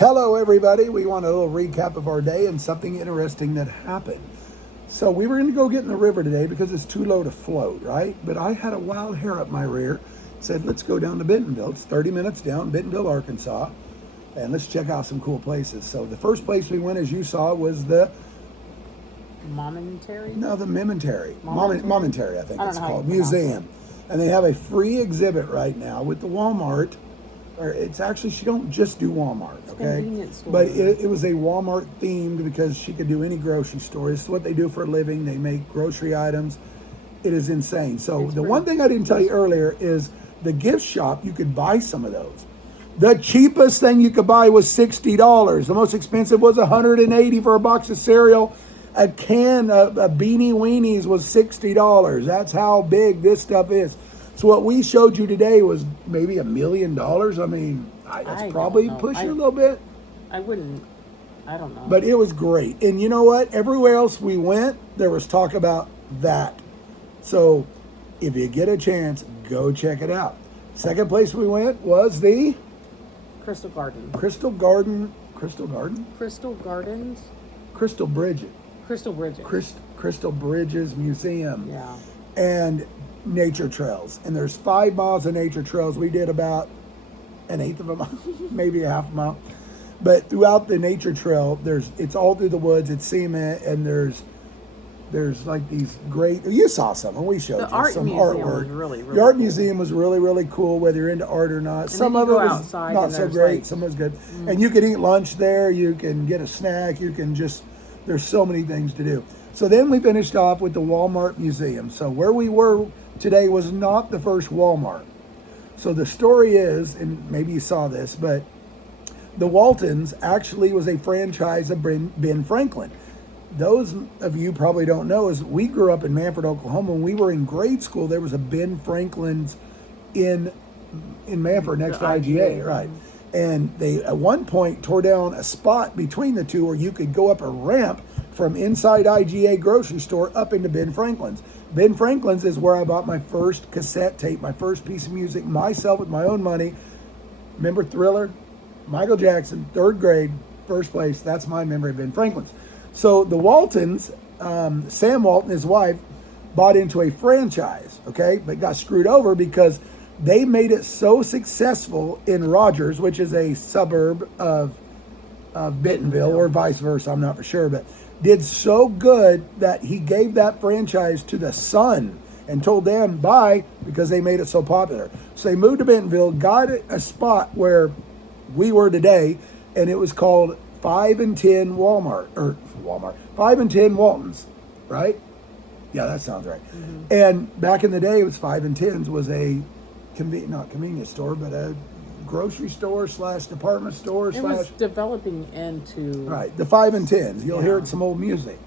Hello, everybody. We want a little recap of our day and something interesting that happened. So we were going to go get in the river today because it's too low to float, right? But I had a wild hair up my rear. Said, let's go down to Bentonville. It's 30 minutes down, Bentonville, Arkansas. And let's check out some cool places. So the first place we went, as you saw, was the... Momentary? No, the Momentary. Momentary? Momentary, I think I don't it's know how called. you pronounce Museum. And they have a free exhibit right now with the Walmart. Or it's actually, she don't just do Walmart, okay? Convenience store. But it was a Walmart themed because she could do any grocery store. It's what they do for a living. They make grocery items. It is insane. So It's the pretty one thing I didn't tell you earlier is the gift shop, you could buy some of those. The cheapest thing you could buy was $60. The most expensive was $180 for a box of cereal. A can of Beanie Weenies was $60. That's how big this stuff is. So what we showed you today was maybe $1 million. I mean, that's probably pushing a little bit. I don't know. But it was great. And you know what? Everywhere else we went, there was talk about that. So if you get a chance, go check it out. Second place we went was the Crystal Gardens. Crystal Gardens. Crystal Bridges Museum. Yeah. And nature trails. And there's 5 miles of nature trails. We did about an eighth of a mile, maybe a half a mile. But throughout the nature trail, it's all through the woods, it's cement, and there's like these great, you saw some, and we showed you some artwork. The art museum was really, really cool, whether you're into art or not. Some of it was not so great, some was good. And you can eat lunch there, you can get a snack, there's so many things to do. So then we finished off with the Walmart Museum. So where we were today was not the first Walmart. So the story is, and maybe you saw this, but the Waltons actually was a franchise of Ben Franklin. Those of you probably don't know is we grew up in Manford, Oklahoma. When we were in grade school, there was a Ben Franklin's in Manford next to IGA, right? And they at one point tore down a spot between the two where you could go up a ramp from inside IGA grocery store up into Ben Franklin's. Ben Franklin's is where I bought my first cassette tape, my first piece of music, myself with my own money. Remember Thriller? Michael Jackson, 3rd grade, first place. That's my memory of Ben Franklin's. So the Waltons, Sam Walton, his wife, bought into a franchise, okay? But got screwed over because they made it so successful in Rogers, which is a suburb of Bentonville, or vice versa, I'm not for sure, but did so good that he gave that franchise to the son and told them bye because they made it so popular. So they moved to Bentonville, got a spot where we were today, and it was called 5 and 10 Walmart, 5 and 10 Waltons, right? Yeah, that sounds right. Mm-hmm. And back in the day, it was 5 and 10s was a not convenience store, but a grocery store / department store It was developing into... Right, the 5 and 10s. You'll hear it in some old music.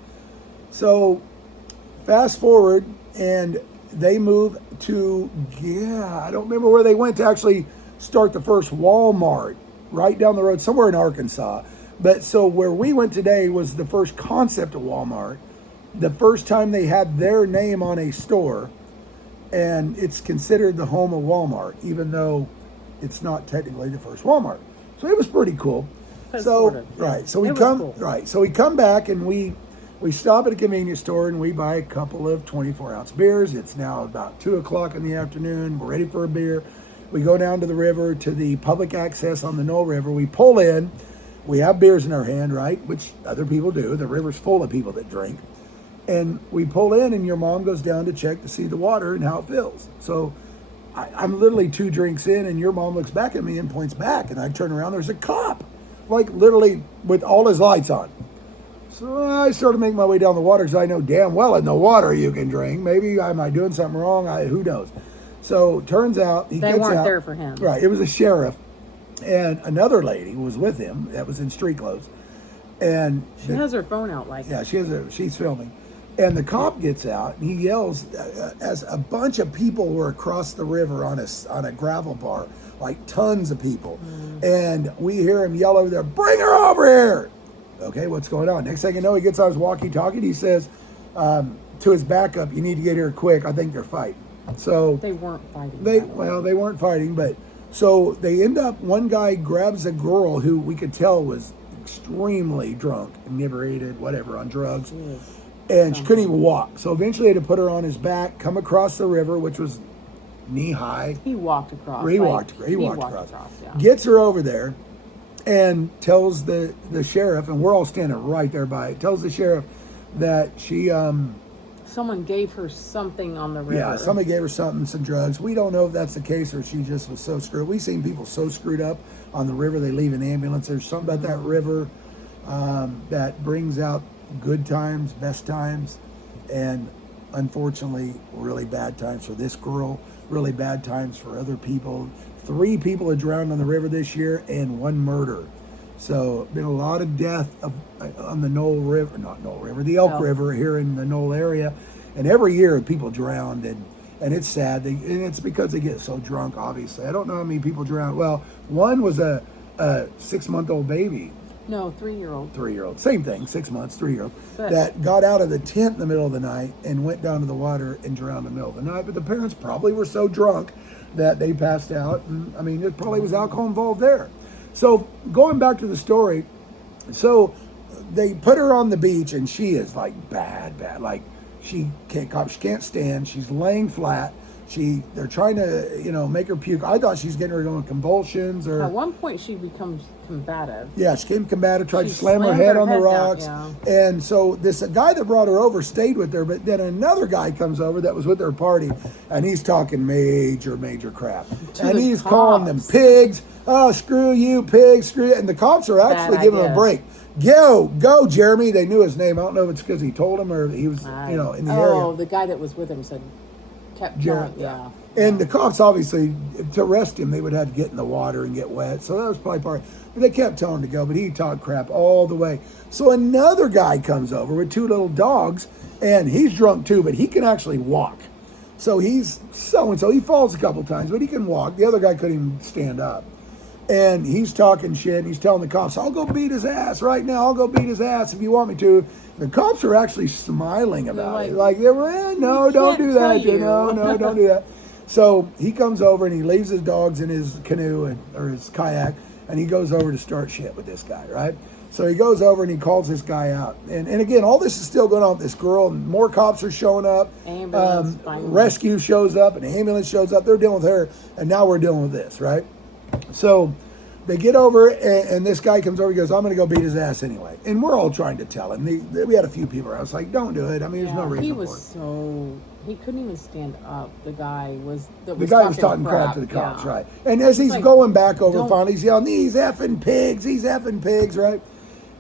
So fast forward, and they move to, I don't remember where they went to actually start the first Walmart, right down the road, somewhere in Arkansas. But so where we went today was the first concept of Walmart, the first time they had their name on a store, and it's considered the home of Walmart, even though it's not technically the first Walmart. So it was pretty cool. So we come back and we stop at a convenience store and we buy a couple of 24-ounce beers. It's now about 2:00 in the afternoon. We're ready for a beer. We go down to the river, to the public access on the Knoll River. We pull in. We have beers in our hand, right? Which other people do. The river's full of people that drink. And we pull in and your mom goes down to check to see the water and how it feels. So I'm literally 2 drinks in and your mom looks back at me and points back. And I turn around, there's a cop, like literally with all his lights on. So I sort of make my way down the water because I know damn well in the water you can drink. Maybe am I doing something wrong? Who knows? So turns out he gets out. They weren't there for him. Right, it was a sheriff. And another lady was with him that was in street clothes. And she has her phone out like that. Yeah, she's filming. And the cop gets out and he yells as a bunch of people were across the river on a gravel bar, like tons of people. And we hear him yell over there, "Bring her over here!" Okay, what's going on? Next thing you know, he gets on his walkie-talkie. He says to his backup, "You need to get here quick. I think they're fighting." So they weren't fighting. They weren't fighting, but So they end up, one guy grabs a girl who we could tell was extremely drunk, inebriated, whatever, on drugs. And she couldn't even walk. So eventually they had to put her on his back, come across the river, which was knee high. He walked across. He walked across. Yeah. Gets her over there and tells the sheriff, and we're all standing right there by it, tells the sheriff that she... someone gave her something on the river. Yeah, somebody gave her something, some drugs. We don't know if that's the case or she just was so screwed. We've seen people so screwed up on the river, they leave an ambulance. There's something about that river that brings out good times, best times, and unfortunately, really bad times for this girl, really bad times for other people. 3 people had drowned on the river this year and 1 murder. So, been a lot of death on the the Elk River here in the Knoll area. And every year people drowned, and it's sad. And it's because they get so drunk, obviously. I don't know how many people drowned. Well, one was a 6-month-old baby. No, 3-year-old. 3-year-old. Same thing, 6 months, 3-year-old. That got out of the tent in the middle of the night and went down to the water and drowned in the middle of the night. But the parents probably were so drunk that they passed out. And, I mean, there probably was alcohol involved there. So going back to the story, so they put her on the beach and she is like bad. Like she can't stand. She's laying flat. They're trying to, make her puke. I thought she's getting her going convulsions or. At one point she becomes combative. Yeah, she came combative, tried to slam her head on the rocks. Down, yeah. And so this guy that brought her over stayed with her, but then another guy comes over that was with their party, and he's talking major crap. And he's calling them pigs. Oh, screw you, pigs, screw you. And the cops are actually giving him a break. Go, Jeremy. They knew his name. I don't know if it's because he told him or he was, in the area. Oh, the guy that was with him kept telling, yeah. And the cops, obviously, to arrest him, they would have to get in the water and get wet. So that was probably part. But they kept telling him to go, but he talked crap all the way. So another guy comes over with 2 little dogs, and he's drunk too, but he can actually walk. So he's so-and-so. He falls a couple times, but he can walk. The other guy couldn't even stand up. And he's talking shit, and he's telling the cops, I'll go beat his ass right now. I'll go beat his ass if you want me to. The cops are actually smiling about it. Like, they were, no, don't do that. No, don't do that. So he comes over, and he leaves his dogs in his canoe or his kayak, and he goes over to start shit with this guy, right? So he goes over, and he calls this guy out. And again, all this is still going on with this girl, and more cops are showing up. Ambulance, rescue shows up, and an ambulance shows up. They're dealing with her, and now we're dealing with this, right? So they get over, and this guy comes over. He goes, I'm going to go beat his ass anyway. And we're all trying to tell him. We had a few people. I was like, don't do it. I mean, there's no reason for it. He couldn't even stand up. The guy was talking crap to the cops, right? And as he's going back over, finally, he's yelling, these effing pigs, right?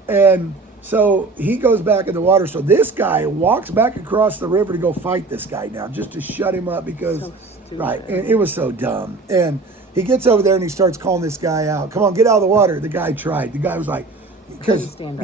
And so he goes back in the water. So this guy walks back across the river to go fight this guy now, just to shut him up because, right? And it was so dumb. And he gets over there and he starts calling this guy out. Come on, get out of the water. The guy tried. The guy was like, he couldn't stand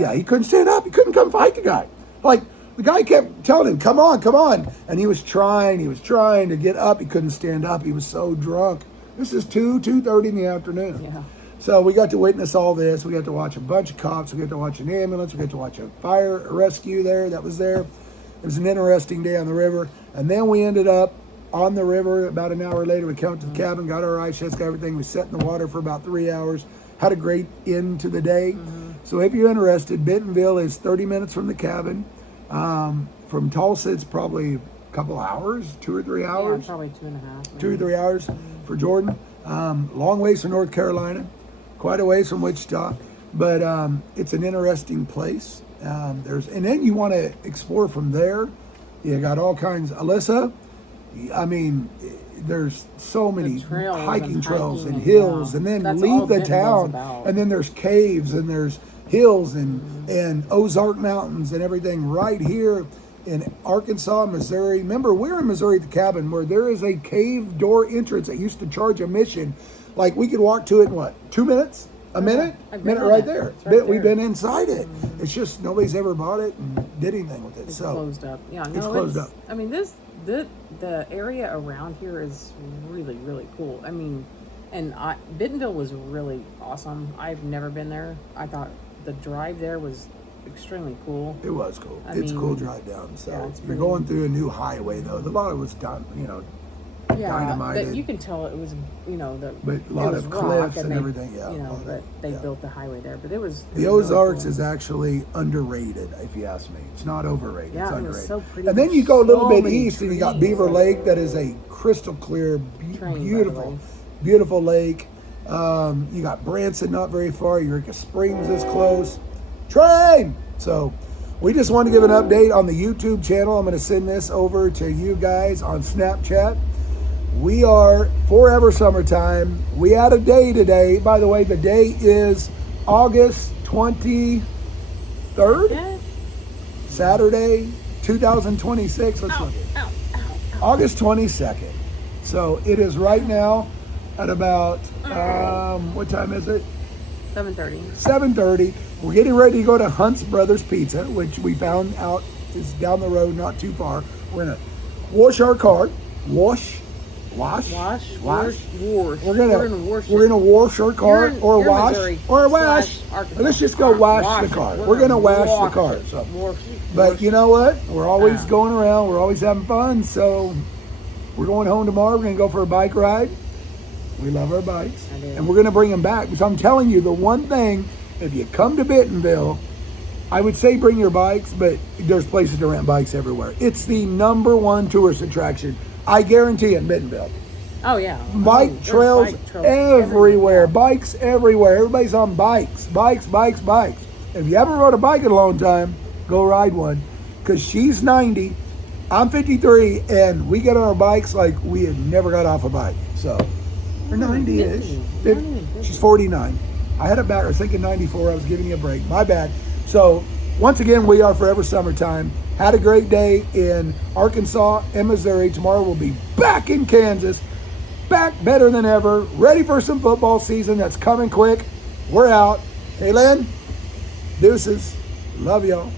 up. He couldn't come fight the guy. Like, the guy kept telling him, come on. And he was trying to get up. He couldn't stand up. He was so drunk. This is 2:30 in the afternoon. Yeah. So we got to witness all this. We got to watch a bunch of cops. We got to watch an ambulance. We got to watch a fire rescue that was there. It was an interesting day on the river. And then we ended up on the river. About an hour later, we came up to the cabin, got our ice chest, got everything. We sat in the water for about 3 hours. Had a great end to the day. Mm-hmm. So if you're interested, Bentonville is 30 minutes from the cabin. From Tulsa, it's probably a couple hours, 2 or 3 hours. Yeah, probably 2.5. 2 or 3 hours for Jordan. Long ways from North Carolina, quite a ways from Wichita. But it's an interesting place. And then you want to explore from there. You got all kinds. Alyssa, I mean, there's so many hiking trails and hills, and then leave the town, and then there's caves, and there's hills and Ozark Mountains and everything right here in Arkansas, Missouri. Remember, we're in Missouri at the cabin where there is a cave door entrance that used to charge admission. Like, we could walk to it in what, 2 minutes? A minute right there. We've been inside it. Mm-hmm. It's just nobody's ever bought it and did anything with it. It's closed up. Yeah, it's closed up. I mean, the area around here is really, really cool. I mean, and Bentonville was really awesome. I've never been there. I thought the drive there was extremely cool. It was cool. It's a cool drive down. So you're going through a new highway though. A lot of it was done, dynamited. that you can tell it was, But a lot of cliffs and everything, yeah. But they built the highway there. But it was The Ozarks is actually underrated, if you ask me. It's not overrated. Yeah, it's it underrated. was so pretty. And then you go a little So bit many east and you got trees. Beaver Lake, that is a crystal clear, Train, by the beautiful, way. beautiful lake. You got Branson not very far. Eureka Springs is close. Train! So we just want to give an update on the YouTube channel. I'm going to send this over to you guys on Snapchat. We are forever summertime. We had a day today. By the way, the day is August 23rd, Yeah. Saturday, 2026. Let's look at Ow, August 22nd. So it is right now at about, what time is it? 7:30. 7:30. We're getting ready to go to Hunt's Brothers Pizza, which we found out is down the road, not too far. We're gonna wash our car. Wash. Wash. We're We're gonna wash our car or you're wash Missouri or wash. / Arkansas. Let's just go wash the car. We're gonna wash the car. So. But you know what? We're always going around. We're always having fun. So we're going home tomorrow. We're gonna go for a bike ride. We love our bikes, I do. and we're gonna bring them back. Because I'm telling you, the one thing, if you come to Bentonville, I would say bring your bikes, but there's places to rent bikes everywhere. It's the #1 tourist attraction. I guarantee in Bentonville. Oh yeah. Bike There's trails bike trails everywhere. Yeah. Bikes everywhere. Everybody's on bikes. Bikes. If you haven't rode a bike in a long time, go ride one. Because she's 90, I'm 53, and we get on our bikes like we had never got off a bike. So, or 90-ish. 50. She's 49. I had it back. I was thinking 94. I was giving you a break. My bad. So, once again, we are forever summertime. Had a great day in Arkansas and Missouri. Tomorrow we'll be back in Kansas. Back better than ever. Ready for some football season that's coming quick. We're out. Hey, Lynn. Deuces. Love y'all.